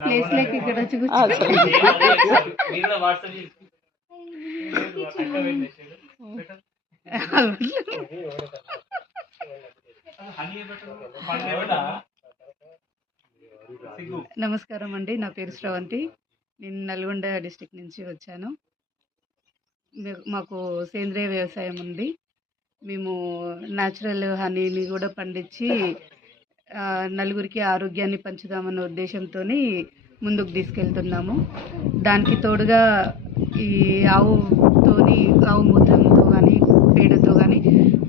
Place లేక ఇక్కడ వచ్చి నమస్కారం అండి, నా పేరు శ్రవంతి. నేను నల్గొండ డిస్టిక్ నుంచి వచ్చాను. మాకు సేంద్రియ వ్యవసాయం ఉంది. మేము న్యాచురల్ హనీని కూడా పండించి నలుగురికి ఆరోగ్యాన్ని పంచుదామన్న ఉద్దేశంతో ముందుకు తీసుకెళ్తున్నాము. దానికి తోడుగా ఈ ఆవు మూత్రంతో కానీ పేడతో కానీ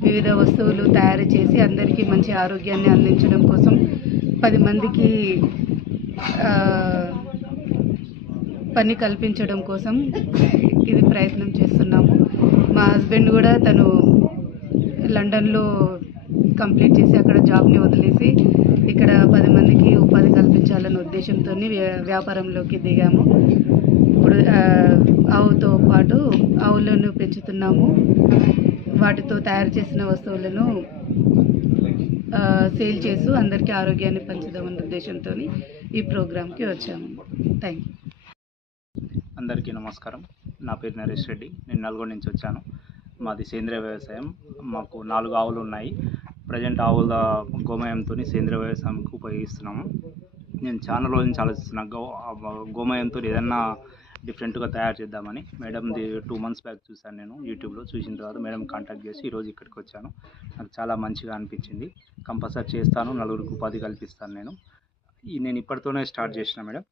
వివిధ వస్తువులు తయారు చేసి అందరికీ మంచి ఆరోగ్యాన్ని అందించడం కోసం 10 మందికి పని కల్పించడం కోసం ఇది ప్రయత్నం చేస్తున్నాము. మా హస్బెండ్ కూడా తను లండన్లో కంప్లీట్ చేసి అక్కడ జాబ్ని వదిలేసి ఇక్కడ 10 మందికి ఉపాధి కల్పించాలన్న ఉద్దేశంతో వ్యాపారంలోకి దిగాము. ఇప్పుడు ఆవుతో పాటు ఆవులను పెంచుతున్నాము. వాటితో తయారు చేసిన వస్తువులను సేల్ చేస్తూ అందరికీ ఆరోగ్యాన్ని పంచుదామన్న ఉద్దేశంతో ఈ ప్రోగ్రామ్కి వచ్చాము. Thank you. అందరికీ నమస్కారం. నా పేరు నరేష్ రెడ్డి. నేను నల్గొండ నుంచి వచ్చాను. మాది సేంద్రియ వ్యవసాయం. మాకు 4 ఆవులు ఉన్నాయి. ప్రజెంట్ ఆవుల గోమయంతో సేంద్రియ వ్యవసాయంకి ఉపయోగిస్తున్నాము. నేను చాలా రోజుల నుంచి ఆలోచిస్తున్నా గోమయంతో ఏదన్నా డిఫరెంట్గా తయారు చేద్దామని. మేడంది 2 months బ్యాక్ చూశాను నేను యూట్యూబ్లో. చూసిన తర్వాత మేడం కాంటాక్ట్ చేసి ఈరోజు ఇక్కడికి వచ్చాను. నాకు చాలా మంచిగా అనిపించింది. కంపల్సరీ చేస్తాను, నలుగురికి ఉపాధి కల్పిస్తాను. నేను ఇప్పటితోనే స్టార్ట్ చేసిన మేడం.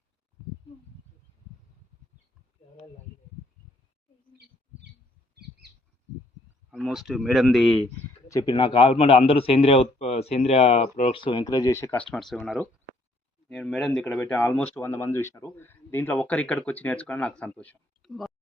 ఆల్మోస్ట్ మేడంది చెప్పి నాకు ఆల్మోస్ట్ అందరూ సేంద్రియ ప్రొడక్ట్స్ ఎంకరేజ్ చేసే కస్టమర్స్ ఉన్నారు. నేను మేడంది ఇక్కడ పెట్టాను. ఆల్మోస్ట్ 100 మంది చూసినారు. దీంట్లో ఒక్కరు ఇక్కడికి వచ్చి నేర్చుకోవడం నాకు సంతోషం.